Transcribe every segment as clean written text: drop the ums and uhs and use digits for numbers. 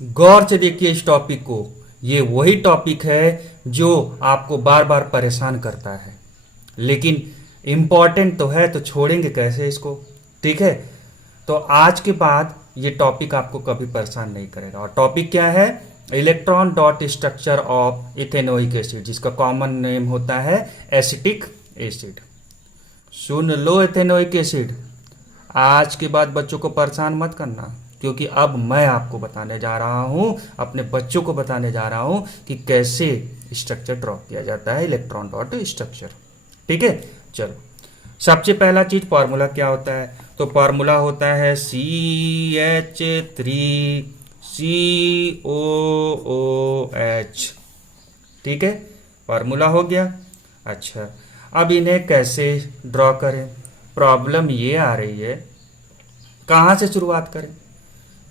गौर से देखिए इस टॉपिक को। ये वही टॉपिक है जो आपको बार बार परेशान करता है, लेकिन इम्पॉर्टेंट तो है, तो छोड़ेंगे कैसे इसको। ठीक है, तो आज के बाद ये टॉपिक आपको कभी परेशान नहीं करेगा। और टॉपिक क्या है? Electron dot structure of ethanoic acid, जिसका कॉमन नेम होता है एसिटिक एसिड। सुन लो इथेनोइक एसिड, आज के बाद बच्चों को परेशान मत करना, क्योंकि अब मैं आपको बताने जा रहा हूं, अपने बच्चों को बताने जा रहा हूं कि कैसे स्ट्रक्चर ड्रॉ किया जाता है, इलेक्ट्रॉन डॉट स्ट्रक्चर। ठीक है, चलो सबसे पहला चीज फॉर्मूला क्या होता है? तो फॉर्मूला होता है CH3COOH। ठीक है, फॉर्मूला हो गया। अच्छा, अब इन्हें कैसे ड्रॉ करें? प्रॉब्लम ये आ रही है, कहाँ से शुरुआत करें?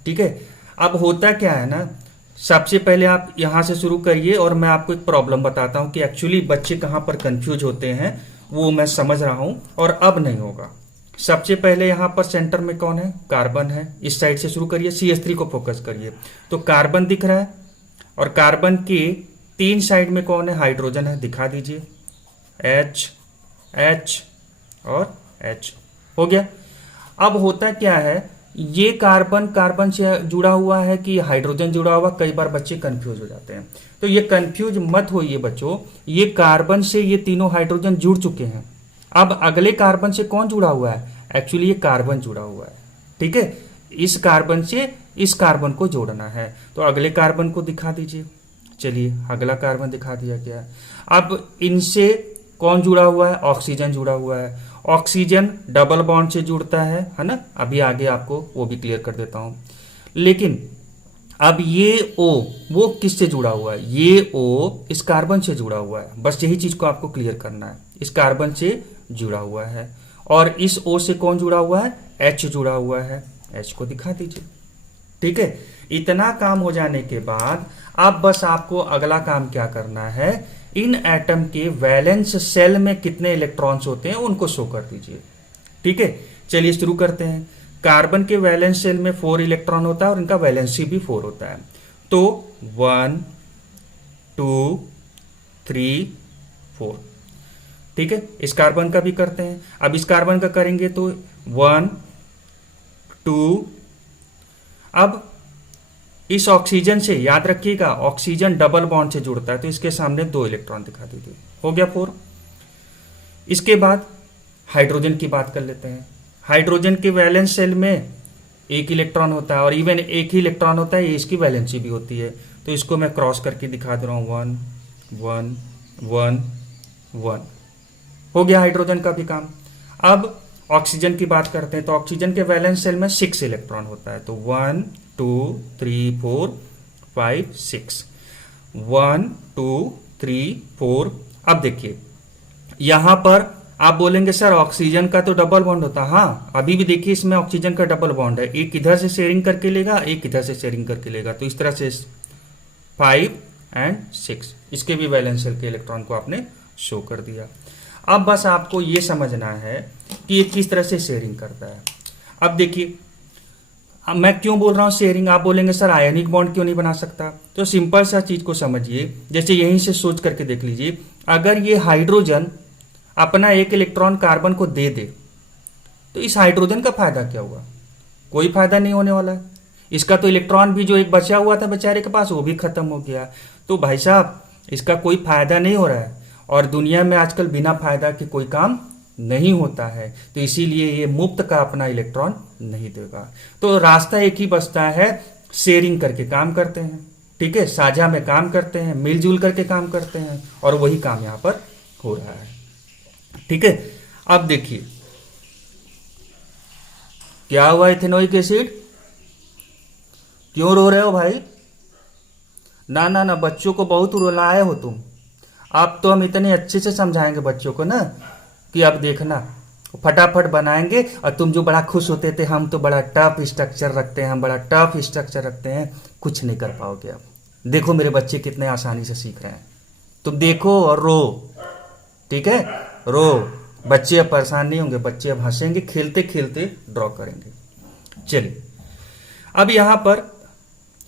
ठीक है, अब होता क्या है ना, सबसे पहले आप यहां से शुरू करिए और मैं आपको एक प्रॉब्लम बताता हूं कि एक्चुअली बच्चे कहां पर कंफ्यूज होते हैं, वो मैं समझ रहा हूं और अब नहीं होगा। सबसे पहले यहां पर सेंटर में कौन है? कार्बन है। इस साइड से शुरू करिए, CH3 को फोकस करिए। तो कार्बन दिख रहा है और कार्बन के 3 साइड में कौन है? हाइड्रोजन है, दिखा दीजिए। H H और H हो गया। अब होता क्या है, ये कार्बन कार्बन से जुड़ा हुआ है कि हाइड्रोजन जुड़ा हुआ, कई बार बच्चे कंफ्यूज हो जाते हैं। तो ये कंफ्यूज मत होइए बच्चों, ये कार्बन से ये तीनों हाइड्रोजन जुड़ चुके हैं। अब अगले कार्बन से कौन जुड़ा हुआ है? एक्चुअली ये कार्बन जुड़ा हुआ है। ठीक है, इस कार्बन से इस कार्बन को जोड़ना है, तो अगले कार्बन को दिखा दीजिए। चलिए, अगला कार्बन दिखा दिया गया। अब इनसे कौन जुड़ा हुआ है? ऑक्सीजन जुड़ा हुआ है। ऑक्सीजन डबल बॉन्ड से जुड़ता है ना? अभी आगे आपको वो भी क्लियर कर देता हूं। लेकिन अब ये O वो किससे जुड़ा हुआ है? ये O इस कार्बन से जुड़ा हुआ है। बस यही चीज को आपको क्लियर करना है, इस कार्बन से जुड़ा हुआ है। और इस O से कौन जुड़ा हुआ है? H जुड़ा हुआ है। H को दिखा दीजिए। ठीक है, इतना काम हो जाने के बाद अब बस आपको अगला काम क्या करना है, इन एटम के वैलेंस सेल में कितने इलेक्ट्रॉन्स होते हैं उनको शो कर दीजिए। ठीक है, चलिए शुरू करते हैं। कार्बन के वैलेंस सेल में 4 इलेक्ट्रॉन होता है और इनका वैलेंसी भी 4 होता है। तो 1 2 3 4। ठीक है, इस कार्बन का भी करते हैं। अब इस कार्बन का करेंगे तो 1 2। अब इस ऑक्सीजन से याद रखिएगा, ऑक्सीजन डबल बॉन्ड से जुड़ता है, तो इसके सामने 2 इलेक्ट्रॉन दिखा दीजिए। हो गया 4। इसके बाद हाइड्रोजन की बात कर लेते हैं। हाइड्रोजन के वैलेंस सेल में 1 इलेक्ट्रॉन होता है और इवन 1 ही इलेक्ट्रॉन होता है, ये इसकी वैलेंसी भी होती है। तो इसको मैं क्रॉस करके दिखा दे रहा हूं, 1 1 1 1। हो गया हाइड्रोजन का भी काम। अब ऑक्सीजन की बात करते हैं, तो ऑक्सीजन के वैलेंस सेल में 6 इलेक्ट्रॉन होता है। तो 1 2 3 4 5 6। 1 2 3 4। अब देखिए यहां पर आप बोलेंगे सर ऑक्सीजन का तो डबल बॉन्ड होता है। हाँ, अभी भी देखिए इसमें ऑक्सीजन का डबल बॉन्ड है, एक इधर से शेयरिंग करके लेगा, एक इधर से शेयरिंग करके लेगा। तो इस तरह से 5 और 6 इसके भी वैलेंस सेल के इलेक्ट्रॉन को आपने शो कर दिया। अब बस आपको ये समझना है कि ये किस तरह से शेयरिंग करता है। अब देखिए, अब मैं क्यों बोल रहा हूं शेयरिंग, आप बोलेंगे सर आयनिक बॉन्ड क्यों नहीं बना सकता? तो सिंपल सा चीज को समझिए, जैसे यहीं से सोच करके देख लीजिए, अगर ये हाइड्रोजन अपना 1 इलेक्ट्रॉन कार्बन को दे दे, तो इस हाइड्रोजन का फायदा क्या हुआ? कोई फायदा नहीं होने वाला है। इसका तो इलेक्ट्रॉन भी जो एक बचा हुआ था बेचारे के पास, वो भी खत्म हो गया। तो भाई साहब इसका कोई फायदा नहीं हो रहा है, और दुनिया में आजकल बिना फायदा के कोई काम नहीं होता है, तो इसीलिए ये मुफ्त का अपना इलेक्ट्रॉन नहीं देगा। तो रास्ता एक ही बचता है, शेयरिंग करके काम करते हैं। ठीक है, साझा में काम करते हैं, मिलजुल करके काम करते हैं, और वही काम यहां पर हो रहा है। ठीक है, अब देखिए क्या हुआ इथेनोइक एसिड। क्यों रो रहे हो भाई? ना ना ना, बच्चों को बहुत रुलाए हो तुम। अब तो हम इतने अच्छे से समझाएंगे बच्चों को ना, कि अब देखना फटाफट बनाएंगे, और तुम जो बड़ा खुश होते थे हम तो बड़ा टफ स्ट्रक्चर रखते हैं, हम बड़ा टफ स्ट्रक्चर रखते हैं, कुछ नहीं कर पाओगे। अब देखो मेरे बच्चे कितने आसानी से सीख रहे हैं, तुम देखो और रो। ठीक है, रो। बच्चे अब परेशान नहीं होंगे, बच्चे अब हंसेंगे, खेलते खेलते ड्रॉ करेंगे। चलिए, अब यहां पर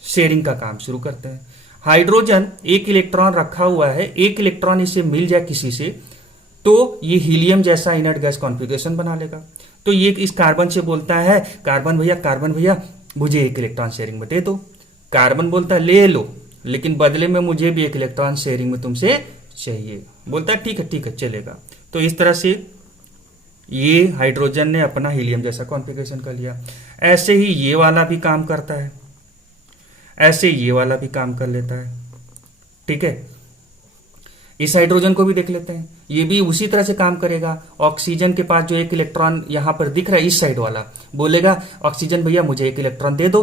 शेयरिंग का काम शुरू करते हैं। हाइड्रोजन एक इलेक्ट्रॉन रखा हुआ है, एक इलेक्ट्रॉन इसे मिल जाए किसी से तो ये हीलियम जैसा इनर्ट गैस कॉन्फ़िगरेशन बना लेगा। तो ये इस कार्बन से बोलता है कार्बन भैया मुझे एक इलेक्ट्रॉन शेयरिंग में दे दो। कार्बन बोलता है ले लो, लेकिन बदले में मुझे भी एक इलेक्ट्रॉन शेयरिंग में तुमसे चाहिए। बोलता है ठीक है चलेगा। तो इस तरह से ये हाइड्रोजन ने अपना हीलियम जैसा कॉन्फ़िगरेशन कर लिया। ऐसे ही ये वाला भी काम करता है, ऐसे ये वाला भी काम कर लेता है। ठीक है, इस हाइड्रोजन को भी देख लेते हैं, ये भी उसी तरह से काम करेगा। ऑक्सीजन के पास जो एक इलेक्ट्रॉन यहां पर दिख रहा है इस साइड वाला बोलेगा ऑक्सीजन भैया मुझे एक इलेक्ट्रॉन दे दो,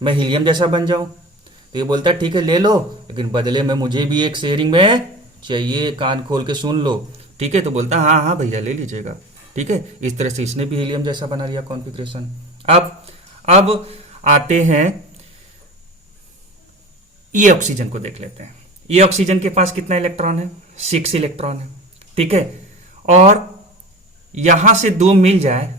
मैं हीलियम जैसा बन जाऊं। तो ये बोलता है ठीक है ले लो, लेकिन बदले में मुझे भी एक शेयरिंग में चाहिए, कान खोल के सुन लो। ठीक है, तो बोलता है हाँ भैया ले लीजिएगा। ठीक है, इस तरह से इसने भी हीलियम जैसा बना लिया कॉन्फ़िगरेशन। अब आते हैं ये ऑक्सीजन को देख लेते हैं। ये ऑक्सीजन के पास कितना इलेक्ट्रॉन है? 6 इलेक्ट्रॉन है। ठीक है, और यहां से 2 मिल जाए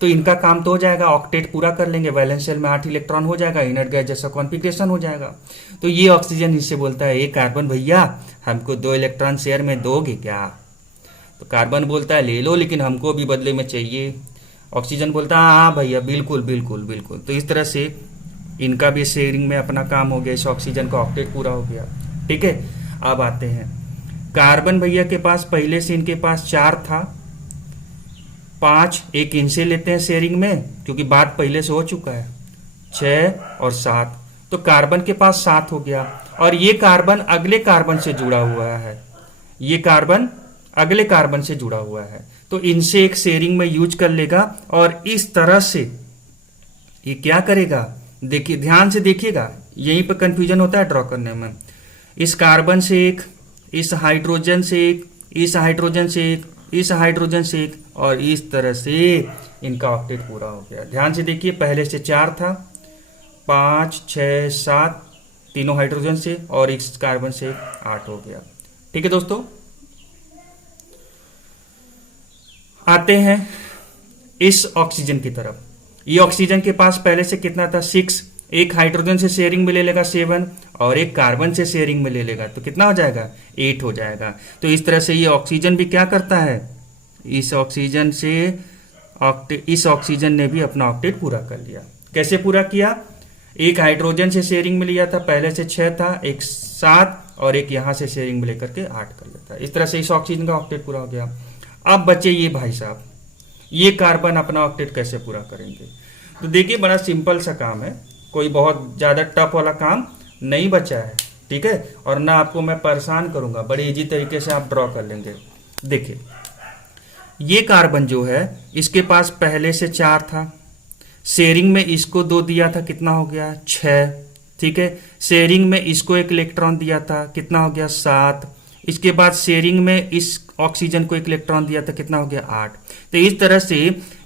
तो इनका काम तो हो जाएगा, ऑक्टेट पूरा कर लेंगे, वैलेंस शेल में 8 इलेक्ट्रॉन हो जाएगा, इनर्ट गैस जैसा कॉन्फ़िगरेशन हो जाएगा। तो ये ऑक्सीजन इससे बोलता है ए कार्बन भैया हमको 2 इलेक्ट्रॉन शेयर में दोगे क्या? तो कार्बन बोलता है ले लो, लेकिन हमको भी बदले में चाहिए। ऑक्सीजन बोलता है हाँ भैया बिल्कुल बिल्कुल बिल्कुल। तो इस तरह से इनका भी शेयरिंग में अपना काम हो गया, इस ऑक्सीजन का ऑक्टेट पूरा हो गया। ठीक है, अब आते हैं कार्बन भैया के पास पहले से इनके पास 4 था, 5 एक इनसे लेते हैं शेयरिंग में क्योंकि बात पहले से हो चुका है, 6 और 7। तो कार्बन के पास 7 हो गया, और ये कार्बन अगले कार्बन से जुड़ा हुआ है, ये कार्बन अगले कार्बन से जुड़ा हुआ है, तो इनसे एक शेयरिंग में यूज कर लेगा। और इस तरह से ये क्या करेगा, देखिए ध्यान से देखिएगा, यहीं पर कंफ्यूजन होता है ड्रॉ करने में। इस कार्बन से एक, इस हाइड्रोजन से एक, इस हाइड्रोजन से एक, इस हाइड्रोजन से एक, और इस तरह से इनका ऑक्टेट पूरा हो गया। ध्यान से देखिए, पहले से 4 था, 5 6 7 तीनों हाइड्रोजन से, और इस कार्बन से 8 हो गया। ठीक है दोस्तों, आते हैं इस ऑक्सीजन की तरफ। ये ऑक्सीजन के पास पहले से कितना था? 6। एक हाइड्रोजन से शेयरिंग में ले लेगा 7, और एक कार्बन से शेयरिंग में ले लेगा तो कितना हो जाएगा? 8 हो जाएगा। तो इस तरह से ये ऑक्सीजन भी क्या करता है, इस ऑक्सीजन ने भी अपना ऑक्टेट पूरा कर लिया। कैसे पूरा किया? एक हाइड्रोजन से शेयरिंग में लिया था, पहले से 6 था, एक 7, और एक यहां से शेयरिंग में लेकर के 8 कर लेता है। इस तरह से इस ऑक्सीजन का ऑक्टेट पूरा हो गया। अब बचे ये भाई साहब, ये कार्बन अपना ऑक्टेट कैसे पूरा करेंगे? तो देखिए बड़ा सिंपल सा काम है, कोई बहुत ज्यादा टफ वाला काम नहीं बचा है। ठीक है, और ना आपको मैं परेशान करूंगा, बड़े इजी तरीके से आप ड्रॉ कर लेंगे। देखिए ये कार्बन जो है इसके पास पहले से 4 था, शेयरिंग में इसको 2 दिया था, कितना हो गया? 6। ठीक है, शेयरिंग में इसको एक इलेक्ट्रॉन दिया था, कितना हो गया? 7। इसके बाद शेयरिंग में इस ऑक्सीजन को एक इलेक्ट्रॉन दिया था, कितना हो गया? 8। तो इस तरह से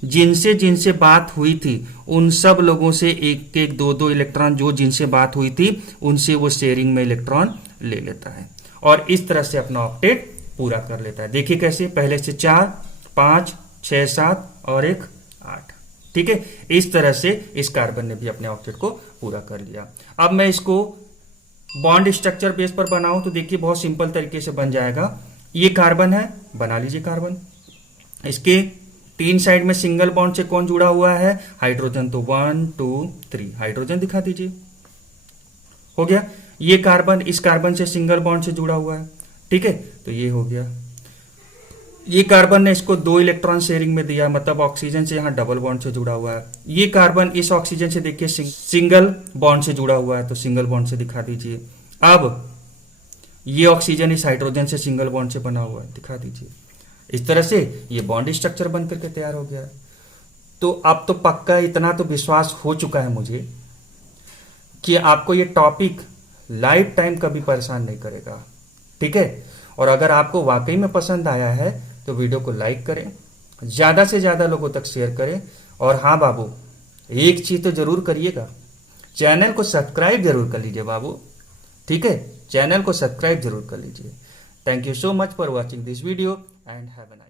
जिनसे जिनसे बात हुई थी उन सब लोगों से एक एक 2 इलेक्ट्रॉन, जो जिनसे बात हुई थी उनसे वो शेयरिंग में इलेक्ट्रॉन ले लेता है, और इस तरह से अपना ऑक्टेट पूरा कर लेता है। देखिए कैसे, पहले से 4 5 6 7 और एक 8। ठीक है, इस तरह से इस कार्बन ने भी अपने ऑक्टेट को पूरा कर लिया। अब मैं इसको बॉन्ड स्ट्रक्चर बेस पर बनाऊं तो देखिए बहुत सिंपल तरीके से बन जाएगा। ये कार्बन है, बना लीजिए कार्बन। इसके 3 साइड में सिंगल बॉन्ड से कौन जुड़ा हुआ है? हाइड्रोजन। तो 1 2 3 हाइड्रोजन दिखा दीजिए, हो गया। ये कार्बन इस कार्बन से सिंगल बॉन्ड से जुड़ा हुआ है। ठीक है, तो ये हो गया। ये कार्बन ने इसको 2 इलेक्ट्रॉन शेयरिंग में दिया, मतलब ऑक्सीजन से यहाँ डबल बॉन्ड से जुड़ा हुआ है। ये कार्बन इस ऑक्सीजन से देखिए सिंगल बॉन्ड से जुड़ा हुआ है, तो सिंगल बॉन्ड से दिखा दीजिए। अब ये ऑक्सीजन इस हाइड्रोजन से सिंगल बॉन्ड से बना हुआ है, दिखा दीजिए। इस तरह से ये बॉन्ड स्ट्रक्चर बन करके तैयार हो गया। तो अब तो पक्का इतना तो विश्वास हो चुका है मुझे कि आपको ये टॉपिक लाइफ टाइम कभी परेशान नहीं करेगा। ठीक है, और अगर आपको वाकई में पसंद आया है तो वीडियो को लाइक करें, ज्यादा से ज्यादा लोगों तक शेयर करें, और हाँ बाबू एक चीज तो जरूर करिएगा, चैनल को सब्सक्राइब जरूर कर लीजिए बाबू। ठीक है, चैनल को सब्सक्राइब जरूर कर लीजिए। Thank you so much for watching this video and have a nice day.